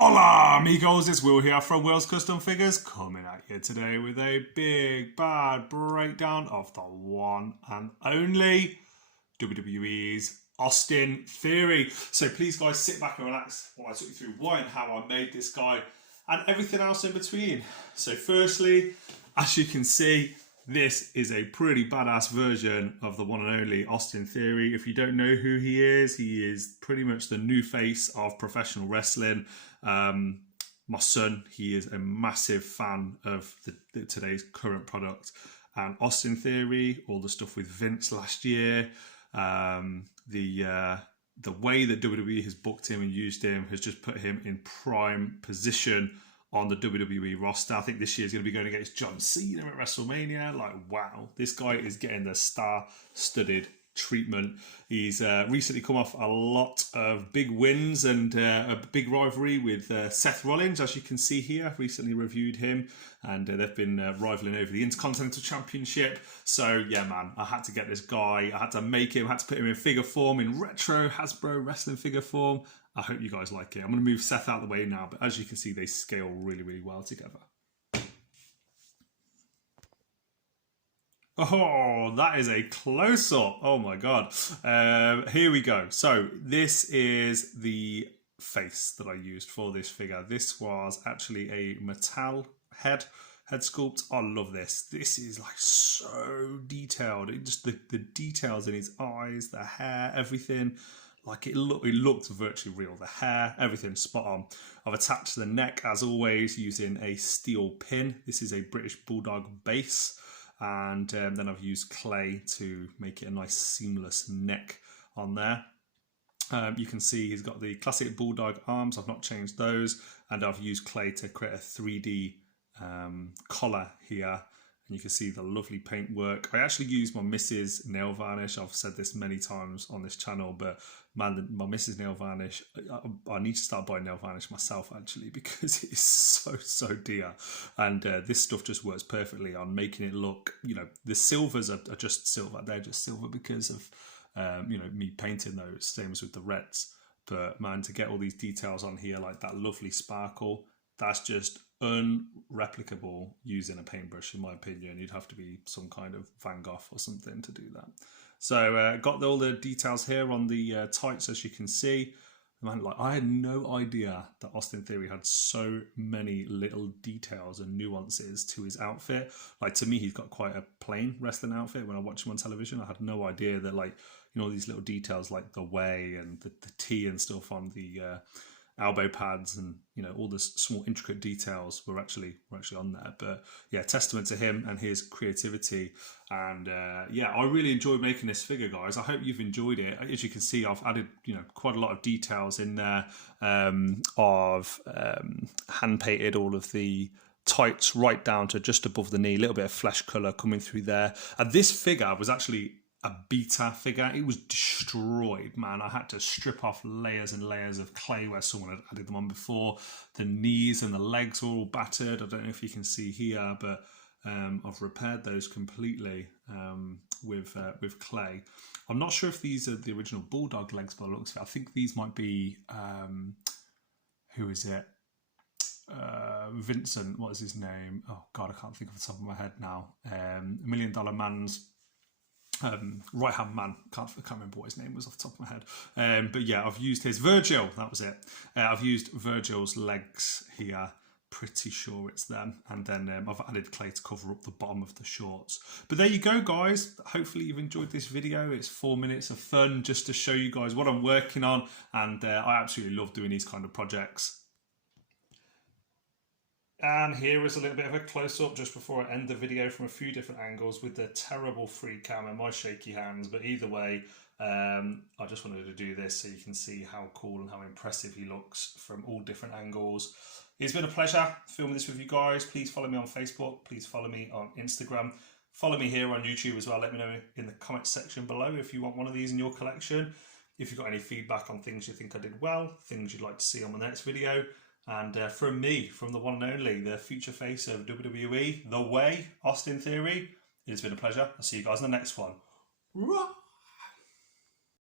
Hola amigos, it's Will here from Will's Custom Figures, coming at you today with a big bad breakdown of the one and only WWE's Austin Theory. So please guys, sit back and relax while I talk you through why and how I made this guy and everything else in between. So firstly, as you can see, this is a pretty badass version of the one and only Austin Theory. If you don't know who he is pretty much the new face of professional wrestling. My son, he is a massive fan of today's current product. And Austin Theory, all the stuff with Vince last year, the way that WWE has booked him and used him has just put him in prime position on the WWE roster. I think this year is going to be going against John Cena at WrestleMania. Like, wow, this guy is getting the star-studded treatment. He's recently come off a lot of big wins and a big rivalry with Seth Rollins, as you can see here. I've recently reviewed him, and they've been rivaling over the Intercontinental Championship. So yeah, man, I had to get this guy. I had to make him. I had to put him in figure form, in retro Hasbro wrestling figure form. I hope you guys like it. I'm going to move Seth out of the way now, but as you can see, they scale really, really well together. Oh, that is a close-up. Oh my God. Here we go. So this is the face that I used for this figure. This was actually a metal head sculpt. I love this. This is like so detailed. It just the details in his eyes, the hair, everything. Like it looked virtually real. The hair, everything spot on. I've attached the neck as always using a steel pin. This is a British Bulldog base. And then I've used clay to make it a nice seamless neck on there. You can see he's got the classic Bulldog arms. I've not changed those. And I've used clay to create a 3D collar here. And you can see the lovely paintwork. I actually use my Mrs. nail varnish. I've said this many times on this channel, but man, my Mrs. nail varnish, I need to start buying nail varnish myself actually, because it is so dear. And this stuff just works perfectly on making it look, you know, the silvers are just silver. They're just silver because of, you know, me painting those, same as with the reds. But man, to get all these details on here, like that lovely sparkle, that's just unreplicable using a paintbrush, in my opinion. You'd have to be some kind of Van Gogh or something to do that. So got all the details here on the tights, as you can see. Man, like I had no idea that Austin Theory had so many little details and nuances to his outfit. Like to me, he's got quite a plain wrestling outfit. When I watch him on television, I had no idea that, like, you know, these little details like the way and the T and stuff on the elbow pads and, you know, all the small intricate details were actually on there. But yeah, testament to him and his creativity. And yeah, I really enjoyed making this figure, guys. I hope you've enjoyed it. As you can see, I've added, you know, quite a lot of details in there. I've hand painted all of the tights right down to just above the knee, a little bit of flesh color coming through there. And this figure was actually a beta figure. It was destroyed, man. I had to strip off layers and layers of clay where someone had added them on before. The knees and the legs were all battered. I don't know if you can see here, but I've repaired those completely with clay. I'm not sure if these are the original Bulldog legs by the looks of it. I think these might be, who is it? Vincent, what is his name? Oh God, I can't think off the top of my head now. $1 Million Man's right hand man, can't remember what his name was off the top of my head, but yeah, I've used his Virgil, that was it. I've used Virgil's legs here, pretty sure it's them, and then I've added clay to cover up the bottom of the shorts. But there you go, guys. Hopefully you've enjoyed this video. It's 4 minutes of fun just to show you guys what I'm working on, and I absolutely love doing these kind of projects. And here is a little bit of a close-up just before I end the video from a few different angles with the terrible free cam and my shaky hands. But either way, I just wanted to do this so you can see how cool and how impressive he looks from all different angles. It's been a pleasure filming this with you guys. Please follow me on Facebook. Please follow me on Instagram. Follow me here on YouTube as well. Let me know in the comment section below if you want one of these in your collection. If you've got any feedback on things you think I did well, things you'd like to see on the next video. And from me, from the one and only, the future face of WWE, The Way, Austin Theory, it's been a pleasure. I'll see you guys in the next one.